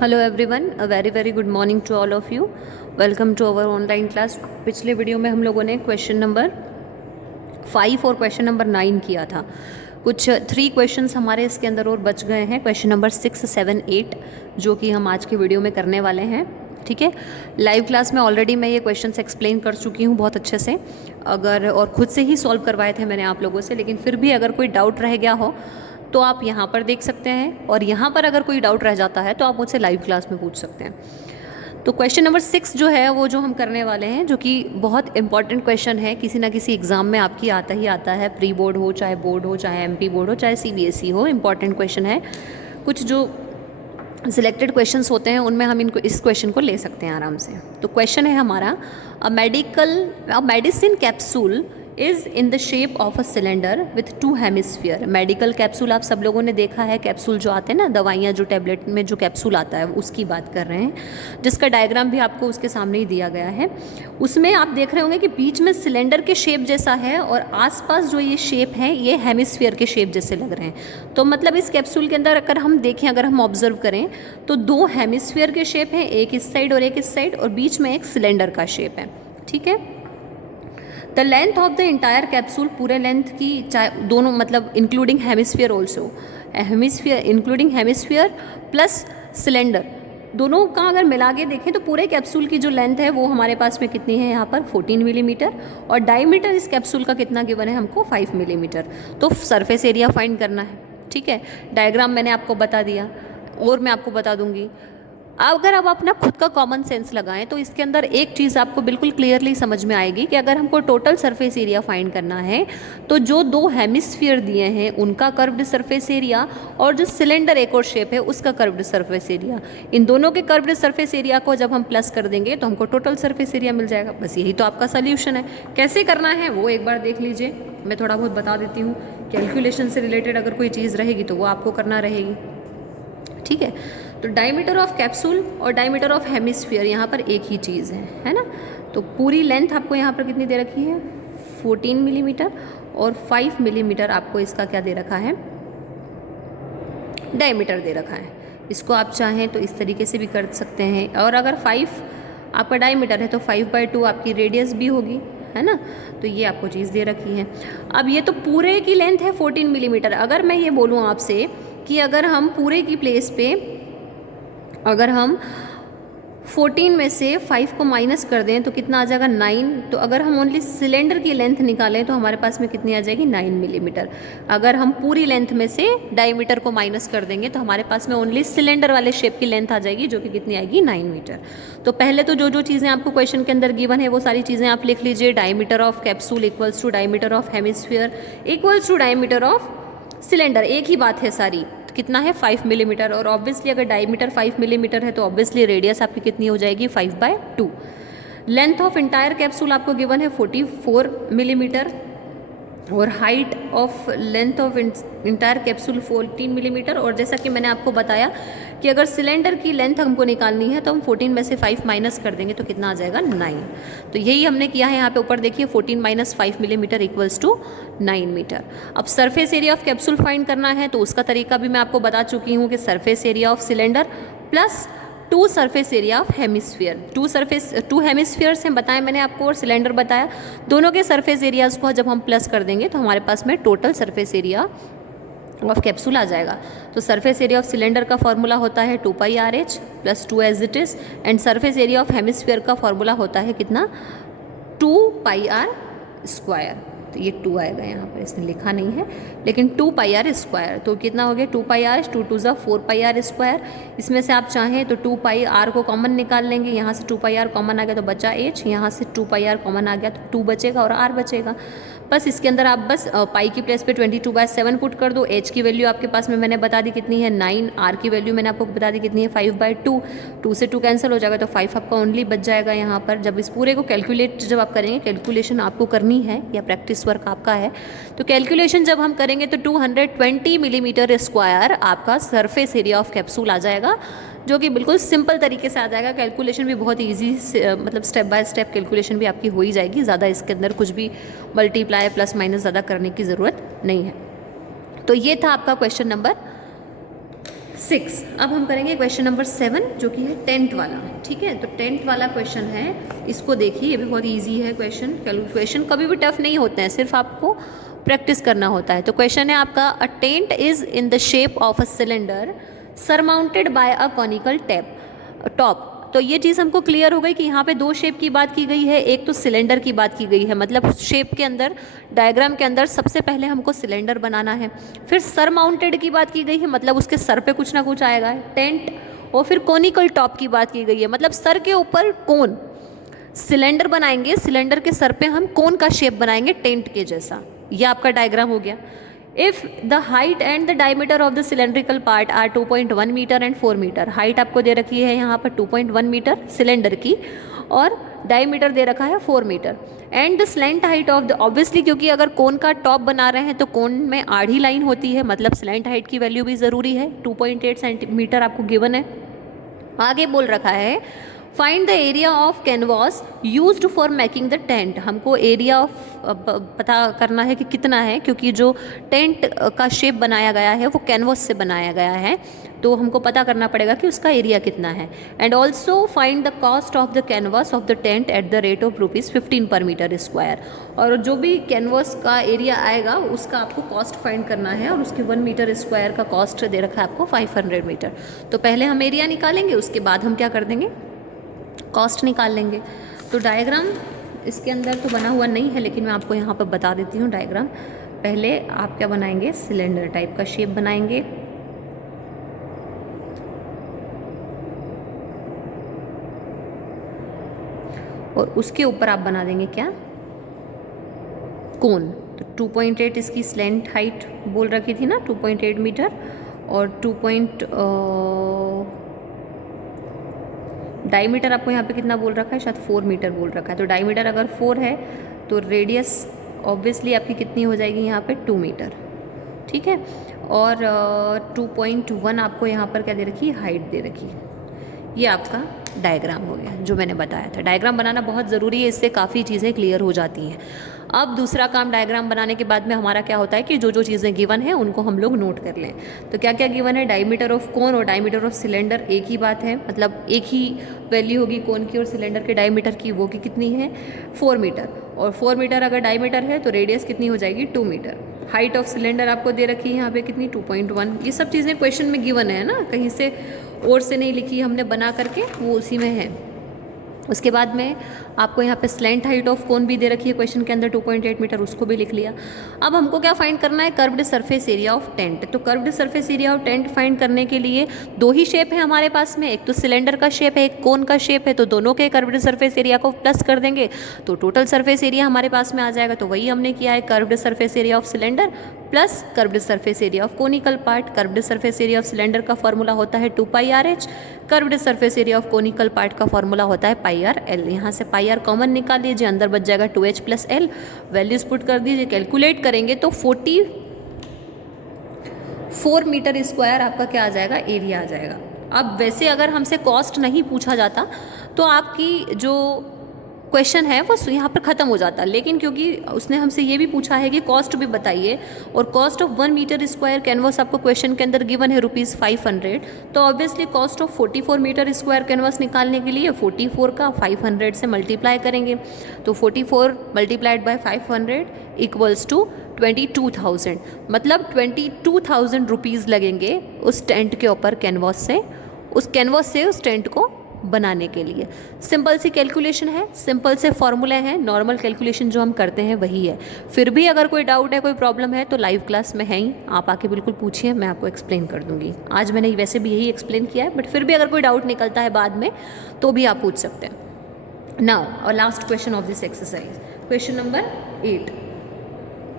Hello everyone, a very good morning to all of you. Welcome to our online class. पिछले video में हम लोगों ने question number 5 और क्वेश्चन नंबर 9 किया था। कुछ 3 क्वेश्चंस हमारे इसके अंदर और बच गए हैं, क्वेश्चन नंबर 6, 7, 8, जो कि हम आज के वीडियो में करने वाले हैं। ठीक है, लाइव क्लास में ऑलरेडी मैं ये क्वेश्चंस एक्सप्लेन कर चुकी हूँ बहुत अच्छे से, अगर और खुद से ही सॉल्व करवाए थे मैंने आप लोगों से, लेकिन फिर भी अगर कोई डाउट रह गया हो तो आप यहाँ पर देख सकते हैं, और यहाँ पर अगर कोई डाउट रह जाता है तो आप मुझसे लाइव क्लास में पूछ सकते हैं। तो क्वेश्चन नंबर 6 जो है वो जो हम करने वाले हैं, जो कि बहुत इंपॉर्टेंट क्वेश्चन है, किसी ना किसी एग्ज़ाम में आपकी आता ही आता है, प्री बोर्ड हो, चाहे बोर्ड हो, चाहे एमपी बोर्ड हो, चाहे सीबीएसई हो, इंपॉर्टेंट क्वेश्चन है। कुछ जो सिलेक्टेड क्वेश्चंस होते हैं उनमें हम इनको इस क्वेश्चन को ले सकते हैं आराम से। तो क्वेश्चन है हमारा, a medicine capsule is in the shape of a cylinder with 2 hemisphere. Medical capsule आप सब लोगों ने देखा है, कैप्सूल जो आते हैं ना, दवाइयाँ जो टैबलेट में जो कैप्सूल आता है उसकी बात कर रहे हैं, जिसका डायग्राम भी आपको उसके सामने ही दिया गया है। उसमें आप देख रहे होंगे कि बीच में सिलेंडर के शेप जैसा है और आसपास जो ये शेप है ये हेमिस्फीयर के शेप जैसे लग रहे हैं। तो मतलब इस कैप्सूल के अंदर अगर हम देखें, अगर हम ऑब्जर्व करें तो 2 हेमिस्फीयर के शेप हैं, एक इस साइड और एक इस साइड, और बीच में एक सिलेंडर का शेप है। ठीक है, the length of the entire capsule, पूरे लेंथ की, चाहे दोनों मतलब including hemisphere also, hemisphere including hemisphere plus cylinder, दोनों का अगर मिला के देखें तो पूरे कैप्सूल की जो लेंथ है वो हमारे पास में कितनी है, यहाँ पर 14 मिलीमीटर, और डायमीटर इस कैप्सूल का कितना गिवन है हमको, 5 मिलीमीटर। तो सरफेस एरिया फाइंड करना है। ठीक है, डायग्राम मैंने आपको बता दिया और मैं आपको बता दूंगी। अगर आप अपना खुद का कॉमन सेंस लगाएं तो इसके अंदर एक चीज़ आपको बिल्कुल क्लियरली समझ में आएगी कि अगर हमको टोटल सरफेस एरिया फाइंड करना है तो जो 2 हेमिस्फीयर दिए हैं उनका कर्व्ड सरफेस एरिया, और जो सिलेंडर एक और शेप है उसका कर्व्ड सरफेस एरिया, इन दोनों के कर्व्ड सरफेस एरिया को जब हम प्लस कर देंगे तो हमको टोटल सरफेस एरिया मिल जाएगा। बस यही तो आपका सोल्यूशन है। कैसे करना है वो एक बार देख लीजिए, मैं थोड़ा बहुत बता देती हूँ। कैलकुलेशन से रिलेटेड अगर कोई चीज़ रहेगी तो वो आपको करना रहेगी। ठीक है, तो डायमीटर ऑफ कैप्सूल और डायमीटर ऑफ हेमिस्फीयर यहाँ पर एक ही चीज़ है ना। तो पूरी लेंथ आपको यहाँ पर कितनी दे रखी है, 14 मिलीमीटर, और 5 मिलीमीटर आपको इसका क्या दे रखा है, डायमीटर दे रखा है। इसको आप चाहें तो इस तरीके से भी कर सकते हैं, और अगर 5 आपका डायमीटर है तो 5/2 आपकी रेडियस भी होगी, है ना। तो ये आपको चीज़ दे रखी है। अब ये तो पूरे की लेंथ है 14 मिलीमीटर। अगर मैं ये बोलूँ आपसे कि अगर हम पूरे की प्लेस पे, अगर हम 14 में से 5 को माइनस कर दें तो कितना आ जाएगा, 9। तो अगर हम ओनली सिलेंडर की लेंथ निकालें तो हमारे पास में कितनी आ जाएगी, 9 मिलीमीटर। अगर हम पूरी लेंथ में से डायमीटर को माइनस कर देंगे तो हमारे पास में ओनली सिलेंडर वाले शेप की लेंथ आ जाएगी, जो कि कितनी आएगी, 9 मीटर। तो पहले तो जो जो चीज़ें आपको क्वेश्चन के अंदर गिवन है वो सारी चीज़ें आप लिख लीजिए। Diameter of capsule equals to diameter of hemisphere equals to diameter of cylinder, एक ही बात है सारी। तो कितना है, 5 मिलीमीटर, और ऑब्वियसली अगर डायमीटर 5 मिलीमीटर है तो ऑब्वियसली रेडियस आपकी कितनी हो जाएगी, 5/2। लेंथ ऑफ इंटायर कैप्सूल आपको गिवन है 44 मिलीमीटर, और height of length of entire capsule 14 millimetre. और जैसा कि मैंने आपको बताया कि अगर सिलेंडर की लेंथ हमको निकालनी है तो हम 14 में से 5 माइनस कर देंगे तो कितना आ जाएगा, 9। तो यही हमने किया है यहाँ पे ऊपर देखिए, 14 minus 5 millimetre equals to 9 metre. अब surface area of capsule find करना है तो उसका तरीका भी मैं आपको बता चुकी हूँ कि surface area of cylinder plus 2 surface area of hemisphere. 2 hemispheres हैं बताएं मैंने आपको, और सिलेंडर बताया, दोनों के सरफेस एरियाज़ को जब हम प्लस कर देंगे तो हमारे पास में total surface area of capsule आ जाएगा। तो सरफेस एरिया ऑफ सिलेंडर का फॉर्मूला होता है 2πRh plus 2 as it is, and surface area of hemisphere का फॉर्मूला होता है कितना, 2πr²। तो ये 2 आएगा, यहाँ पर इसने लिखा नहीं है, लेकिन 2πr²। तो कितना हो गया, 2πr, 2 2 ज़ा 4πr²। इसमें से आप चाहें तो 2πr को कॉमन निकाल लेंगे, यहाँ से 2πr कॉमन आ गया तो बचा h, यहाँ से 2πr कॉमन आ गया तो 2 बचेगा और r बचेगा। बस इसके अंदर आप बस पाई की प्लेस पे 22/7 पुट कर दो। h की वैल्यू आपके पास में मैंने बता दी कितनी है, 9। r की वैल्यू मैंने आपको बता दी कितनी है, 5/2। 2 से 2 कैंसिल हो जाएगा तो 5 आपका ओनली बच जाएगा यहाँ पर। जब इस पूरे को कैलकुलेट जब आप करेंगे, कैलकुलेशन आपको करनी है या प्रैक्टिस वर्क आपका है, तो कैलकुलेशन जब हम करेंगे तो 220 मिलीमीटर स्क्वायर आपका सरफेस एरिया ऑफ कैप्सूल आ जाएगा, जो कि बिल्कुल सिंपल तरीके से आ जाएगा। कैलकुलेशन भी बहुत इजी से, मतलब स्टेप बाय स्टेप कैलकुलेशन भी आपकी हो ही जाएगी। ज़्यादा इसके अंदर कुछ भी मल्टीप्लाई प्लस माइनस ज़्यादा करने की ज़रूरत नहीं है। तो ये था आपका क्वेश्चन नंबर 6। अब हम करेंगे क्वेश्चन नंबर 7 जो कि है टेंथ वाला। ठीक है, तो टेंथ वाला क्वेश्चन है, इसको देखिए, ये भी बहुत इजी है क्वेश्चन। क्वेश्चन कभी भी टफ नहीं होते हैं, सिर्फ आपको प्रैक्टिस करना होता है। तो क्वेश्चन है आपका, a tent is in the shape of a cylinder surmounted by a conical top. तो ये चीज़ हमको क्लियर हो गई कि यहाँ पे दो शेप की बात की गई है, एक तो सिलेंडर की बात की गई है, मतलब शेप के अंदर, डायग्राम के अंदर सबसे पहले हमको सिलेंडर बनाना है। फिर सर माउंटेड की बात की गई है, मतलब उसके सर पे कुछ ना कुछ आएगा टेंट। और फिर कोनिकल टॉप की बात की गई है, मतलब सर के ऊपर कोन, सिलेंडर बनाएंगे, सिलेंडर के सर पे हम कोन का शेप बनाएंगे टेंट के जैसा। ये आपका डायग्राम हो गया। If the height and the diameter of the cylindrical part are 2.1 meter and 4 meter, height आपको दे रखी है यहाँ पर 2.1 मीटर सिलेंडर की, और डायमीटर दे रखा है 4 meter. And the slant height of the, obviously क्योंकि अगर कोन का टॉप बना रहे हैं तो कोन में आधी लाइन होती है, मतलब स्लैंट हाइट की वैल्यू भी ज़रूरी है। 2.8 सेंटीमीटर आपको गिवन है। आगे बोल रखा है find the area of canvas used for making the tent. हमको एरिया ऑफ पता करना है कि कितना है, क्योंकि जो टेंट का शेप बनाया गया है वो कैनवास से बनाया गया है, तो हमको पता करना पड़ेगा कि उसका एरिया कितना है। And also find the cost of the canvas of the tent at the rate of ₹15 पर मीटर स्क्वायर। और जो भी कैनवास का एरिया आएगा उसका आपको कॉस्ट फाइंड करना है, और उसके 1 मीटर स्क्वायर का कॉस्ट दे रखा है आपको 500 मीटर। तो पहले हम एरिया निकालेंगे, उसके बाद हम क्या कर देंगे, कॉस्ट निकाल लेंगे। तो डायग्राम इसके अंदर तो बना हुआ नहीं है, लेकिन मैं आपको यहाँ पर बता देती हूँ डायग्राम। पहले आप क्या बनाएंगे, सिलेंडर टाइप का शेप बनाएंगे, और उसके ऊपर आप बना देंगे क्या, कोन। तो 2.8 इसकी स्लैंट हाइट बोल रखी थी ना, 2.8 मीटर, और डायमीटर आपको यहाँ पे कितना बोल रखा है, शायद 4 मीटर बोल रखा है। तो डायमीटर अगर 4 है तो रेडियस ऑब्वियसली आपकी कितनी हो जाएगी यहाँ पे, 2 मीटर। ठीक है, और 2.1 आपको यहाँ पर क्या दे रखी, हाइट दे रखी। ये आपका डायग्राम हो गया जो मैंने बताया था। डायग्राम बनाना बहुत ज़रूरी है, इससे काफ़ी चीज़ें क्लियर हो जाती हैं। अब दूसरा काम, डायग्राम बनाने के बाद में हमारा क्या होता है कि जो जो चीज़ें गिवन है उनको हम लोग नोट कर लें। तो क्या क्या गिवन है, डायमीटर ऑफ कोन और डायमीटर ऑफ सिलेंडर एक ही बात है, मतलब एक ही वैल्यू होगी कोन की और सिलेंडर के डायमीटर की, वो की कितनी है, 4 मीटर। और 4 मीटर अगर डायमीटर है तो रेडियस कितनी हो जाएगी, 2 मीटर। हाइट ऑफ सिलेंडर आपको दे रखी है यहाँ पे कितनी, 2.1। ये सब चीज़ें क्वेश्चन में गिवन है ना, कहीं से और से नहीं लिखी हमने बना करके, वो उसी में है। उसके बाद में आपको यहाँ पे स्लैंट हाइट ऑफ कोन भी दे रखी है क्वेश्चन के अंदर, 2.8 मीटर, उसको भी लिख लिया। अब हमको क्या फाइंड करना है, curved surface area of tent. तो curved surface area of tent find करने के लिए दो ही शेप है हमारे पास में, एक तो सिलेंडर का शेप है, एक कोन का शेप है, तो दोनों के कर्व्ड सरफेस एरिया को प्लस कर देंगे तो टोटल सरफेस एरिया हमारे पास में आ जाएगा। तो वही हमने किया है, curved surface area of cylinder plus curved surface area of conical part. Curved surface area of cylinder का फॉर्मूला होता है 2πRh, curved surface area of conical part का फॉर्मूला होता है πRL। यहाँ से πR कॉमन निकाल लीजिए, अंदर बच जाएगा 2h + L। वैल्यूज पुट कर दीजिए, कैलकुलेट करेंगे तो 44 मीटर स्क्वायर आपका क्या आ जाएगा, एरिया आ जाएगा। अब वैसे अगर हमसे कॉस्ट नहीं पूछा जाता तो आपकी जो क्वेश्चन है वो यहाँ पर ख़त्म हो जाता, लेकिन क्योंकि उसने हमसे ये भी पूछा है कि कॉस्ट भी बताइए, और cost of 1 meter square canvas आपको क्वेश्चन के अंदर गिवन है ₹500, तो obviously cost of 44 meter square canvas निकालने के लिए 44 का 500 से मल्टीप्लाई करेंगे। तो 44 × 500 = 22,000, मतलब 22,000 रुपीज़ लगेंगे उस टेंट के ऊपर कैनवास से, उस टेंट को बनाने के लिए। सिंपल सी कैलकुलेशन है, सिंपल से फॉर्मूले हैं, नॉर्मल कैलकुलेशन जो हम करते हैं वही है। फिर भी अगर कोई डाउट है, कोई प्रॉब्लम है तो लाइव क्लास में है ही, आप आके बिल्कुल पूछिए, मैं आपको एक्सप्लेन कर दूंगी। आज मैंने वैसे भी यही एक्सप्लेन किया है, बट फिर भी अगर कोई डाउट निकलता है बाद में तो भी आप पूछ सकते हैं। नाउ और last question of this exercise, question number 8।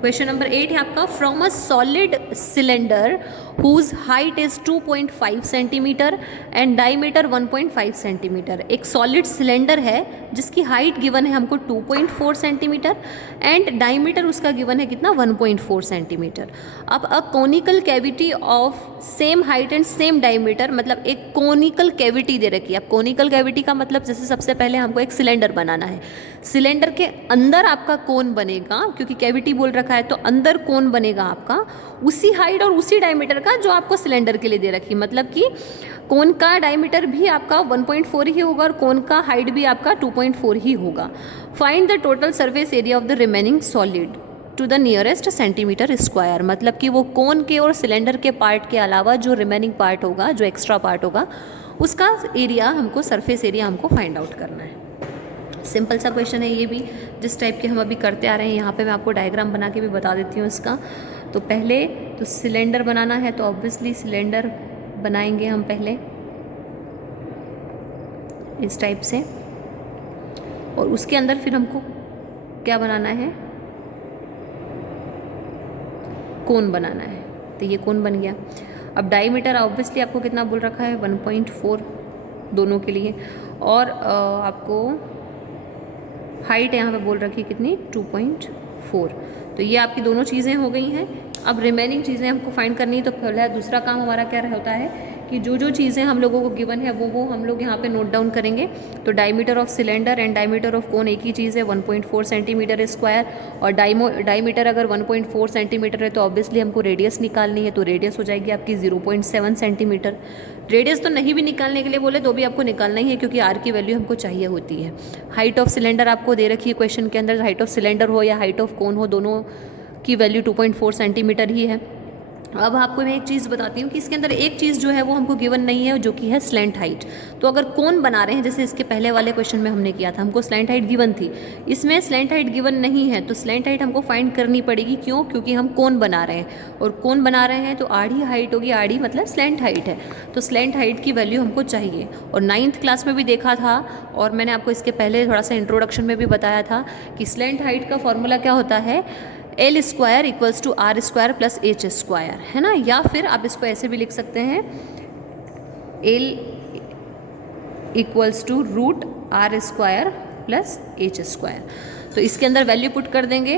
Question number 8 है आपका, from a solid cylinder whose height is 2.5 centimeter and diameter 1.5 centimeter. एक सॉलिड सिलेंडर है जिसकी हाइट गिवन है हमको 2.4 सेंटीमीटर एंड डायमीटर उसका गिवन है कितना, 1.4 सेंटीमीटर। अब a conical cavity of same height and same diameter, मतलब एक कोनिकल कैविटी दे रखी है। अब कोनिकल कैविटी का मतलब जैसे सबसे पहले हमको एक सिलेंडर बनाना है, सिलेंडर के अंदर आपका कोन बनेगा, क्योंकि कैविटी बोल रखा है तो अंदर कोन बनेगा आपका, उसी हाइट और उसी डायमीटर का जो आपको सिलेंडर के लिए दे रखी है। मतलब कि कोन का डायमीटर भी आपका 1.4 ही होगा और कोन का हाइट भी आपका 2.4 ही होगा। Find the total surface area of the remaining solid to the nearest centimeter square. मतलब कि वो कोन के और सिलेंडर के पार्ट के अलावा जो रिमेनिंग पार्ट होगा, जो एक्स्ट्रा पार्ट होगा, उसका एरिया हमको, सरफेस एरिया हमको फाइंड आउट करना है। सिंपल सा क्वेश्चन है ये भी, जिस टाइप के हम अभी करते आ रहे हैं। यहाँ पे मैं आपको डायग्राम बना के भी बता देती हूँ इसका। तो पहले तो सिलेंडर बनाना है, तो ऑब्वियसली सिलेंडर बनाएंगे हम पहले इस टाइप से, और उसके अंदर फिर हमको क्या बनाना है, कोन बनाना है। तो ये कोन बन गया। अब डायमीटर ऑब्वियसली आपको कितना बोल रखा है, 1.4 दोनों के लिए, और आपको हाइट यहाँ पे बोल रखी है कितनी, 2.4। तो ये आपकी दोनों चीज़ें हो गई हैं। अब रिमेनिंग चीज़ें हमको फाइंड करनी है। तो पहला दूसरा काम हमारा क्या होता है कि जो जो चीज़ें हम लोगों को गिवन है वो हम लोग यहाँ पे नोट डाउन करेंगे। तो diameter of cylinder and diameter of cone एक ही चीज़ है, 1.4 सेंटीमीटर स्क्वायर। और डायमीटर अगर 1.4 सेंटीमीटर है तो ऑब्वियसली हमको रेडियस निकालनी है। तो रेडियस हो जाएगी आपकी 0.7 सेंटीमीटर। रेडियस तो नहीं भी निकालने के लिए बोले तो भी आपको निकालना ही है, क्योंकि आर की वैल्यू हमको चाहिए होती है। हाइट ऑफ सिलेंडर आपको दे रखी है क्वेश्चन के अंदर। हाइट ऑफ सिलेंडर हो या हाइट ऑफ कोन हो, दोनों की वैल्यू 2.4 सेंटीमीटर ही है। अब आपको मैं एक चीज़ बताती हूँ कि इसके अंदर एक चीज़ जो है वो हमको गिवन नहीं है, जो कि है स्लैंट हाइट। तो अगर कोन बना रहे हैं, जैसे इसके पहले वाले क्वेश्चन में हमने किया था, हमको स्लैंट हाइट गिवन थी, इसमें स्लैंट हाइट गिवन नहीं है। तो स्लैंट हाइट हमको फाइंड करनी पड़ेगी। क्यों? क्योंकि हम कोन बना रहे हैं, और कोन बना रहे हैं तो आड़ी हाइट होगी। आड़ी मतलब स्लैंट हाइट है, तो स्लैंट हाइट की वैल्यू हमको चाहिए। और 9th क्लास में भी देखा था, और मैंने आपको इसके पहले थोड़ा सा इंट्रोडक्शन में भी बताया था कि स्लैंट हाइट का फॉर्मूला क्या होता है, L square equals to R square plus H square, है ना। या फिर आप इसको ऐसे भी लिख सकते हैं, L equals to root R square plus H square. तो इसके अंदर वैल्यू पुट कर देंगे।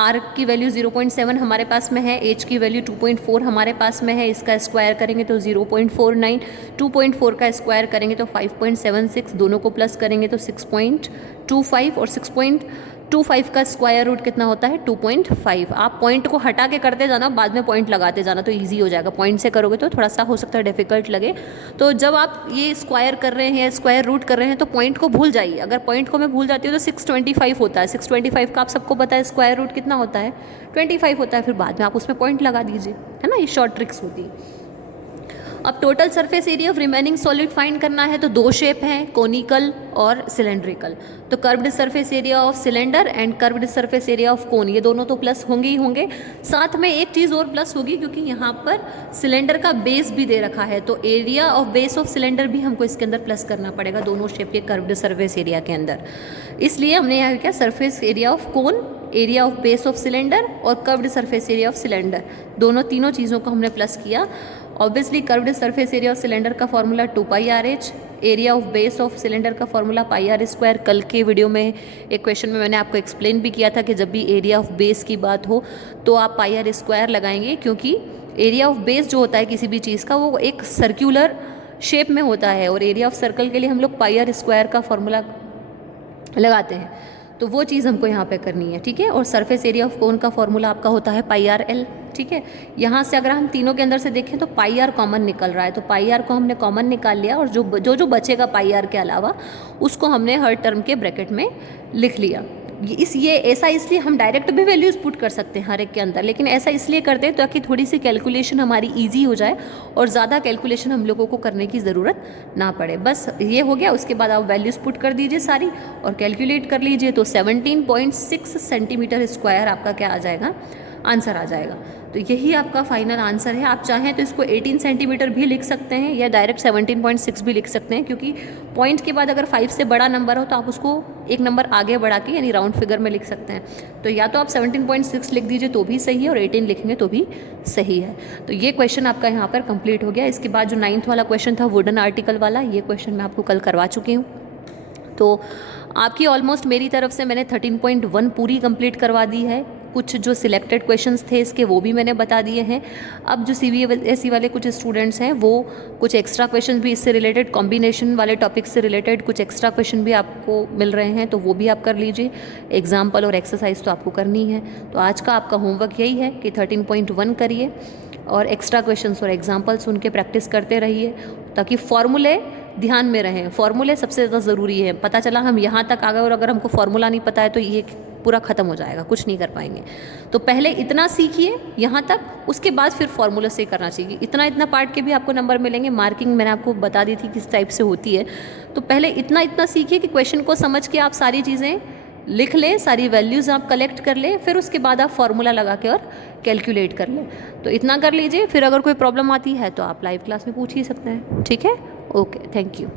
R की वैल्यू 0.7 हमारे पास में है, H की वैल्यू 2.4 हमारे पास में है। इसका स्क्वायर करेंगे तो 0.49, 2.4 का स्क्वायर करेंगे तो 5.76, दोनों को प्लस करेंगे तो 6.25, और 6.25 का स्क्वायर रूट कितना होता है, 2.5। आप पॉइंट को हटा के करते जाना, बाद में पॉइंट लगाते जाना, तो इजी हो जाएगा। पॉइंट से करोगे तो थोड़ा सा हो सकता है डिफिकल्ट लगे। तो जब आप ये स्क्वायर कर रहे हैं या स्क्वायर रूट कर रहे हैं तो पॉइंट को भूल जाइए। अगर पॉइंट को मैं भूल जाती हूँ तो 625 होता है। 625 का आप सबको पता है स्क्वायर रूट कितना होता है, 25 होता है। फिर बाद में आप उसमें पॉइंट लगा दीजिए, है ना। ये शॉर्ट ट्रिक्स होती है। अब total surface area of remaining solid find करना है। तो दो शेप हैं, कोनिकल और सिलेंड्रिकल। तो curved surface area of cylinder and curved surface area of कोन, ये दोनों तो प्लस होंगे ही होंगे। साथ में एक चीज़ और प्लस होगी, क्योंकि यहाँ पर सिलेंडर का बेस भी दे रखा है, तो area of base of cylinder भी हमको इसके अंदर प्लस करना पड़ेगा, दोनों शेप के कर्व्ड सरफेस एरिया के अंदर। इसलिए हमने यहाँ क्या, surface area of cone, area of base of cylinder और curved surface area of cylinder, दोनों तीनों चीज़ों को हमने प्लस किया। Obviously curved surface area of cylinder का formula 2πRh, area of base of cylinder का फॉर्मूला πr स्क्वायर। कल के वीडियो में एक क्वेश्चन में मैंने आपको एक्सप्लेन भी किया था कि जब भी एरिया ऑफ बेस की बात हो तो आप πr स्क्वायर लगाएंगे, क्योंकि एरिया ऑफ बेस जो होता है किसी भी चीज़ का वो एक सर्क्यूलर शेप में होता है, और एरिया ऑफ सर्कल के लिए हम लोग πr स्क्वायर का फॉर्मूला लगाते हैं। तो वो चीज़ हमको यहाँ पे करनी है, ठीक है। और सरफेस एरिया ऑफ कोन का फॉर्मूला आपका होता है πrl, ठीक है। यहाँ से अगर हम तीनों के अंदर से देखें तो πr कॉमन निकल रहा है, तो πr को हमने कॉमन निकाल लिया, और जो बचेगा πr के अलावा उसको हमने हर टर्म के ब्रैकेट में लिख लिया। ये ऐसा इसलिए हम डायरेक्ट भी वैल्यूज़ पुट कर सकते हैं हर एक के अंदर, लेकिन ऐसा इसलिए करते हैं ताकि थोड़ी सी कैलकुलेशन हमारी इजी हो जाए और ज़्यादा कैलकुलेशन हम लोगों को करने की ज़रूरत ना पड़े। बस ये हो गया। उसके बाद आप वैल्यूज़ पुट कर दीजिए सारी और कैलकुलेट कर लीजिए। तो 17.6 सेंटीमीटर स्क्वायर आपका क्या आ जाएगा, आंसर आ जाएगा। तो यही आपका फाइनल आंसर है। आप चाहें तो इसको 18 सेंटीमीटर भी लिख सकते हैं या डायरेक्ट 17.6 भी लिख सकते हैं, क्योंकि पॉइंट के बाद अगर 5 से बड़ा नंबर हो तो आप उसको एक नंबर आगे बढ़ा के यानी राउंड फिगर में लिख सकते हैं। तो या तो आप 17.6 लिख दीजिए तो भी सही है, और 18 लिखेंगे तो भी सही है। तो ये क्वेश्चन आपका यहाँ पर कंप्लीट हो गया। इसके बाद जो 9th वाला क्वेश्चन था वुडन आर्टिकल वाला, ये क्वेश्चन मैं आपको कल करवा चुकी हूँ। तो आपकी ऑलमोस्ट मेरी तरफ से मैंने 13.1 पूरी कंप्लीट करवा दी है। कुछ जो सिलेक्टेड क्वेश्चंस थे इसके वो भी मैंने बता दिए हैं। अब जो CBSE वाले कुछ स्टूडेंट्स हैं वो कुछ एक्स्ट्रा क्वेश्चन भी इससे रिलेटेड, कॉम्बिनेशन वाले टॉपिक से रिलेटेड कुछ एक्स्ट्रा क्वेश्चन भी आपको मिल रहे हैं, तो वो भी आप कर लीजिए। एग्जाम्पल और एक्सरसाइज तो आपको करनी है। तो आज का आपका होमवर्क यही है कि 13.1 करिए और एक्स्ट्रा क्वेश्चंस और एग्जाम्पल सुन के प्रैक्टिस करते रहिए, ताकि फॉर्मूले ध्यान में रहें। फॉर्मूले सबसे ज़्यादा ज़रूरी है। पता चला हम यहाँ तक आ गए और अगर हमको फॉर्मूला नहीं पता है तो ये पूरा ख़त्म हो जाएगा, कुछ नहीं कर पाएंगे। तो पहले इतना सीखिए यहाँ तक, उसके बाद फिर फॉर्मूला से करना चाहिए। इतना पार्ट के भी आपको नंबर मिलेंगे। मार्किंग मैंने आपको बता दी थी किस टाइप से होती है। तो पहले इतना सीखिए कि क्वेश्चन को समझ के आप सारी चीज़ें लिख लें, सारी वैल्यूज़ आप कलेक्ट कर लें, फिर उसके बाद आप फार्मूला लगा के और कैलकुलेट कर लें। तो इतना कर लीजिए, फिर अगर कोई प्रॉब्लम आती है तो आप लाइव क्लास में पूछ ही सकते हैं। ठीक है, ओके, थैंक यू।